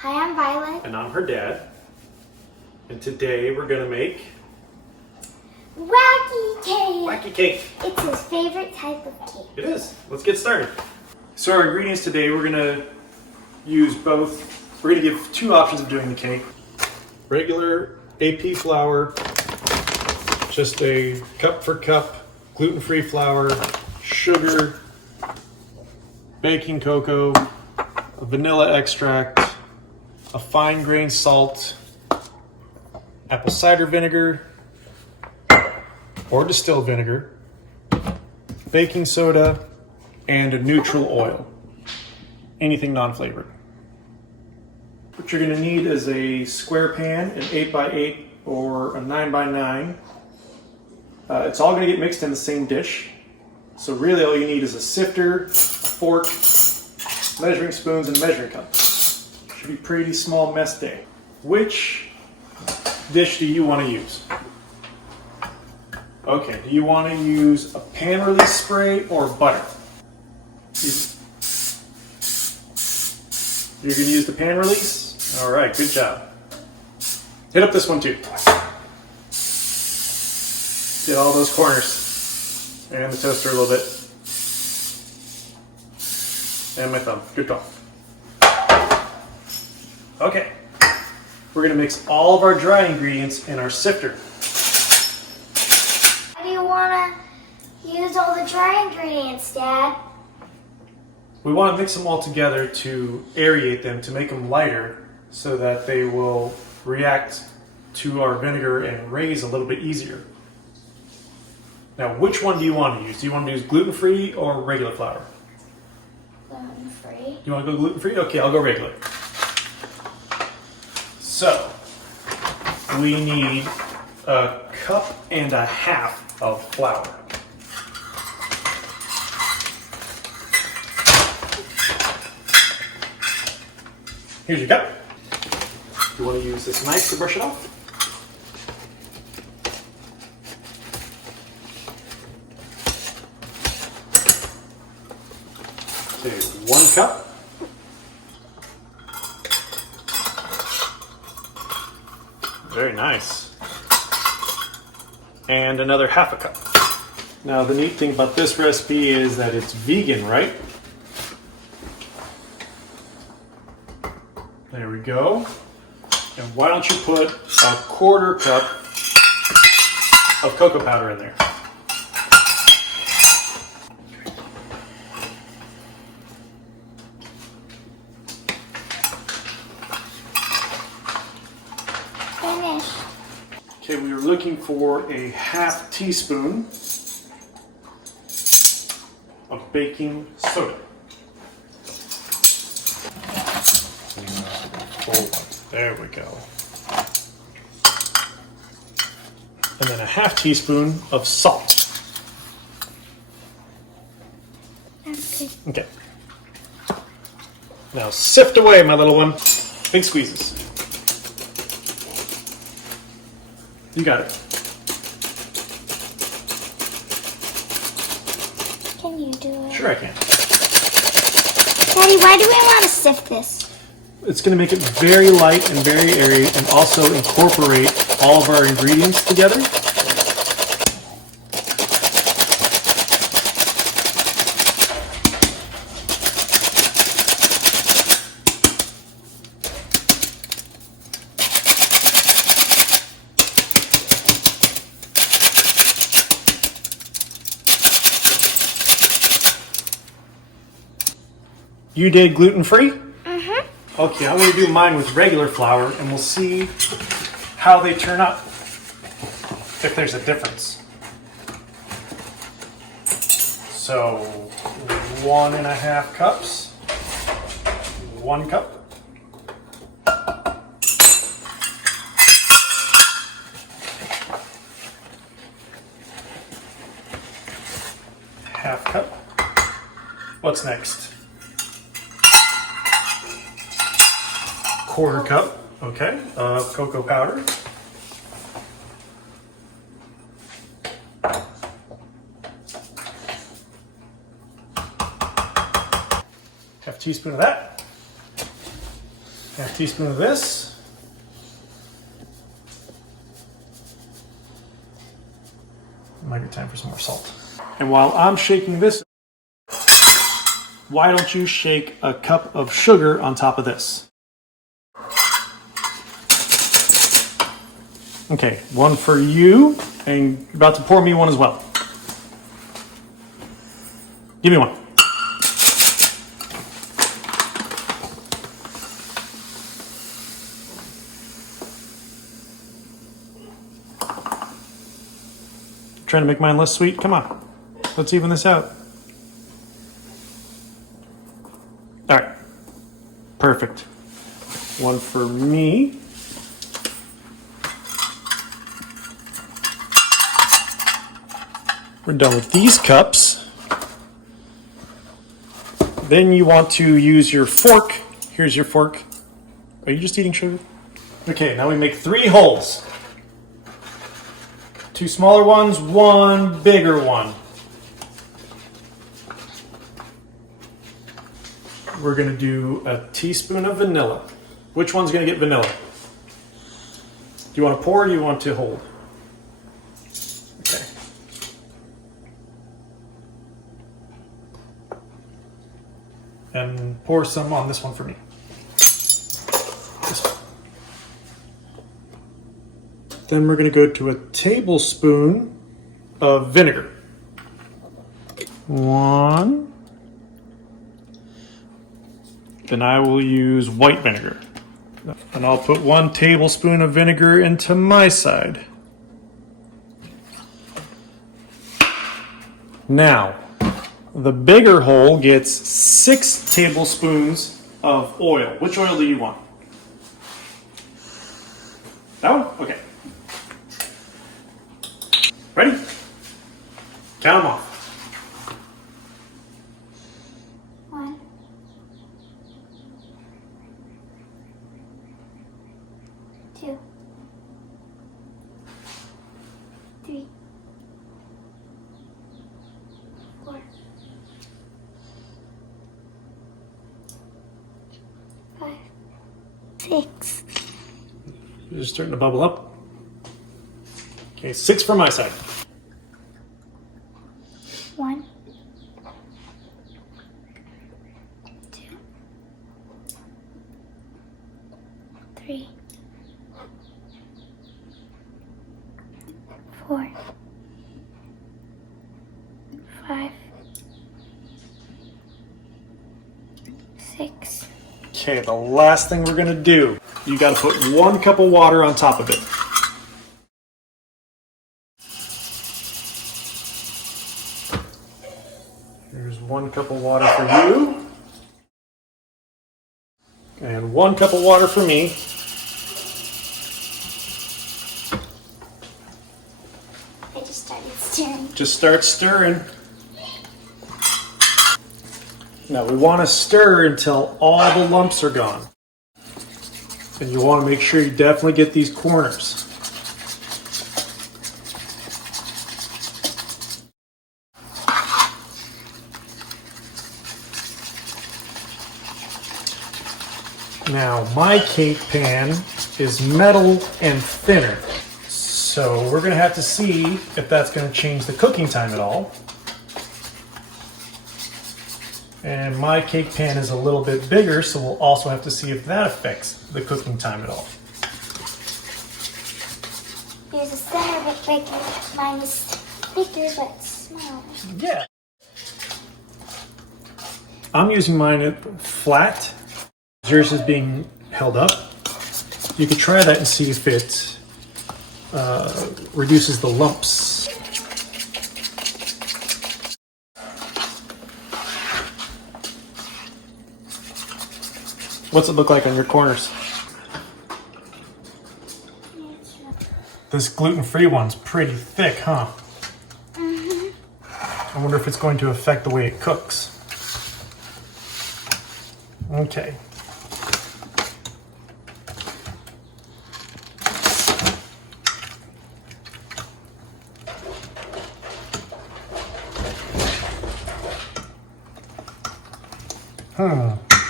Hi, I'm Violet. And I'm her dad. And today we're gonna make Wacky cake. Wacky cake. It's his favorite type of cake. It is. Let's get started. So our ingredients today, we're gonna use both. We're gonna give two options of doing the cake. Regular AP flour, just a cup for cup, gluten-free flour, sugar, baking cocoa, a vanilla extract, a fine grained salt, apple cider vinegar or distilled vinegar, baking soda, and a neutral oil. Anything non-flavored. What you're going to need is a square pan, an 8x8 or a 9x9. It's all going to get mixed in the same dish. So really all you need is a sifter, a fork, measuring spoons, and measuring cup. Should be pretty small mess day. Which dish do you want to use? Okay, do you want to use a pan release spray or butter? You're going to use the pan release? All right, good job. Hit up this one too. Get all those corners. And the toaster a little bit. And my thumb. Good call. Okay. We're going to mix all of our dry ingredients in our sifter. Why do you want to use all the dry ingredients, Dad? We want to mix them all together to aerate them, to make them lighter, so that they will react to our vinegar and raise a little bit easier. Now, which one do you want to use? Do you want to use gluten-free or regular flour? Gluten-free. You want to go gluten-free? Okay, I'll go regular. So, we need a cup and a half of flour. Here's your cup. You want to use this knife to brush it off? Okay, 1 cup. Very nice. And another half a cup. Now the neat thing about this recipe is that it's vegan, right? There we go. And why don't you put a 1/4 cup of cocoa powder in there? Finished. Okay, we are looking for a 1/2 teaspoon of baking soda. There we go. And then a 1/2 teaspoon of salt. That's good. Okay. Now sift away, my little one. Big squeezes. You got it. Can you do it? Sure I can. Daddy, why do we want to sift this? It's going to make it very light and very airy and also incorporate all of our ingredients together. You did gluten-free? Mm-hmm. Okay, I'm going to do mine with regular flour and we'll see how they turn out, if there's a difference. So, 1.5 cups, 1 cup. Half cup. What's next? 1/4 cup, okay, of cocoa powder. Half teaspoon of that. A teaspoon of this. Might be time for some more salt. And while I'm shaking this, why don't you shake a cup of sugar on top of this? Okay, one for you, and you're about to pour me one as well. Give me one. Trying to make mine less sweet? Come on. Let's even this out. All right. Perfect. One for me. We're done with these cups. Then you want to use your fork. Here's your fork. Are you just eating sugar? Okay, now we make 3 holes. 2 smaller ones, 1 bigger one. We're gonna do a teaspoon of vanilla. Which one's gonna get vanilla? Do you want to pour or do you want to hold? Okay. And pour some on this one for me. This one. Then we're going to go to a tablespoon of vinegar. 1. Then I will use white vinegar. And I'll put 1 tablespoon of vinegar into my side. Now, the bigger hole gets 6 tablespoons of oil. Which oil do you want? That one? Okay. Ready? Count them off. 1, 2, 3, 4, 5, 6. You're just starting to bubble up. Okay, 6 from my side. 1, 2, 3, 4, 5, 6. Okay, the last thing we're gonna do, you gotta put 1 cup of water on top of it. Here's 1 cup of water for you. And 1 cup of water for me. I just started stirring. Just start stirring. Now we want to stir until all the lumps are gone. And you want to make sure you definitely get these corners. Now my cake pan is metal and thinner. So we're going to have to see if that's going to change the cooking time at all. And my cake pan is a little bit bigger, so we'll also have to see if that affects the cooking time at all. There's a center bit bigger. Mine is thicker but smaller. Yeah. I'm using mine flat. Yours is being held up. You could try that and see if it reduces the lumps. What's it look like on your corners? This gluten-free one's pretty thick, huh? I wonder if it's going to affect the way it cooks. Okay.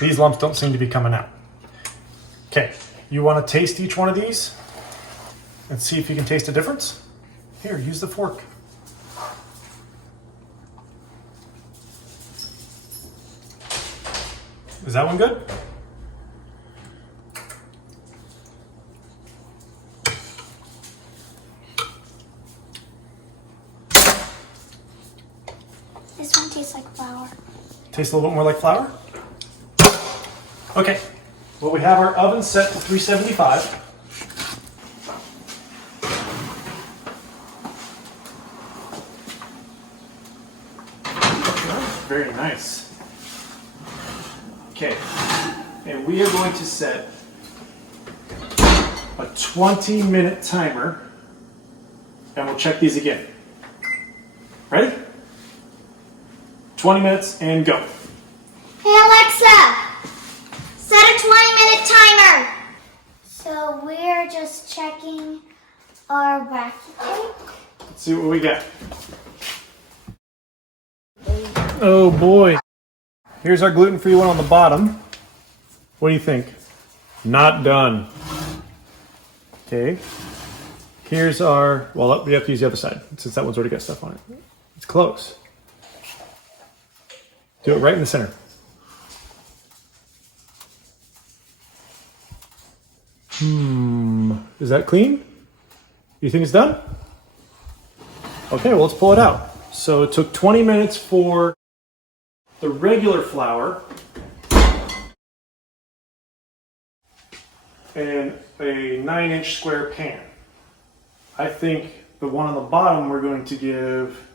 These lumps don't seem to be coming out. You want to taste each one of these and see if you can taste a difference? Here, use the fork. Is that one good? This one tastes like flour. Tastes a little bit more like flour? Okay. Well, we have our oven set to 375. Very nice. Okay. And we are going to set a 20-minute timer, and we'll check these again. Ready? 20 minutes and go. Hey Alexa, set a 20-minute timer. So we're just checking our wacky cake. Let's see what we got. Oh boy. Here's our gluten-free one on the bottom. What do you think? Not done. Okay. Here's our, well, we have to use the other side since that one's already got stuff on it. It's close. Do it right in the center. Is that clean? You think it's done? Okay, well, let's pull it out. So it took 20 minutes for the regular flour and a 9-inch square pan. I think the one on the bottom we're going to give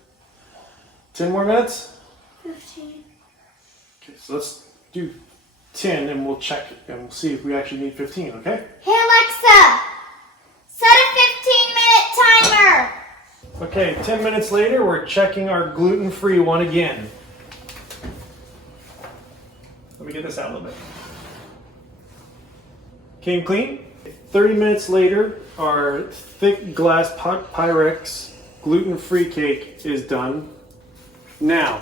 10 more minutes. 15. Okay, so let's do 10 and we'll check it and we'll see if we actually need 15, okay? Hey Alexa, set a 15-minute timer. Okay, 10 minutes later, we're checking our gluten-free one again. Let me get this out a little bit. Came clean. 30 minutes later, our thick glass Pyrex gluten-free cake is done. Now,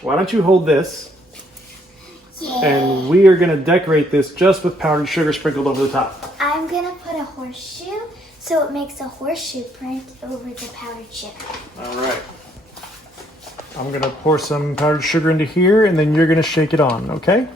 why don't you hold this? Yeah. And we are gonna decorate this just with powdered sugar sprinkled over the top. I'm gonna put a horseshoe so it makes a horseshoe print over the powdered sugar. All right. I'm gonna pour some powdered sugar into here and then you're gonna shake it on, okay?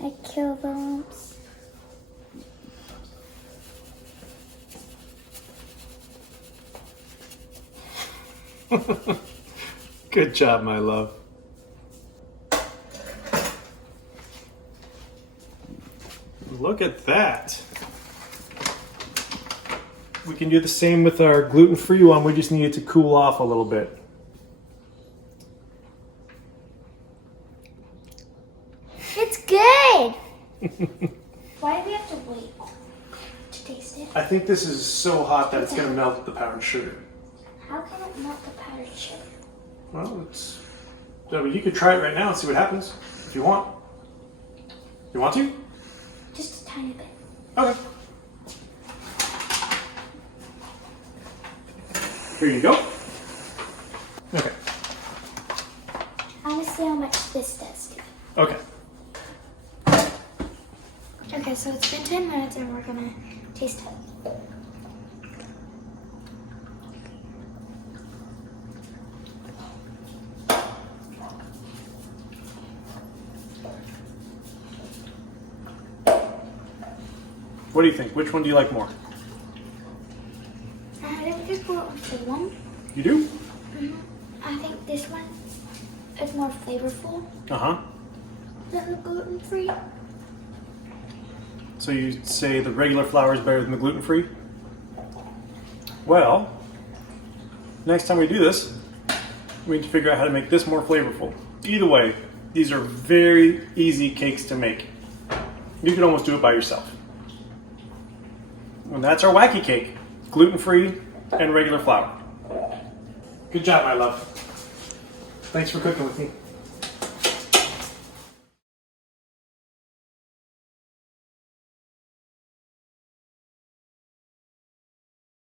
I kill the lumps. Good job, my love. Look at that. We can do the same with our gluten-free one. We just need it to cool off a little bit. It's good. Why do we have to wait to taste it? I think this is so hot that it's going to melt the powdered sugar. How can it melt the powdered sugar? Well, I mean, you could try it right now and see what happens if you want. You want to? Just a tiny bit. Okay. Here you go. Okay. I want to see how much this does to it. Okay. Okay, so it's been 10 minutes and we're gonna taste it. What do you think? Which one do you like more? I think this one. You do? Mm-hmm. I think this one is more flavorful Uh-huh. than the gluten-free. So you say the regular flour is better than the gluten-free? Well, next time we do this, we need to figure out how to make this more flavorful. Either way, these are very easy cakes to make. You can almost do it by yourself. And that's our wacky cake, gluten-free and regular flour. Good job, my love. Thanks for cooking with me.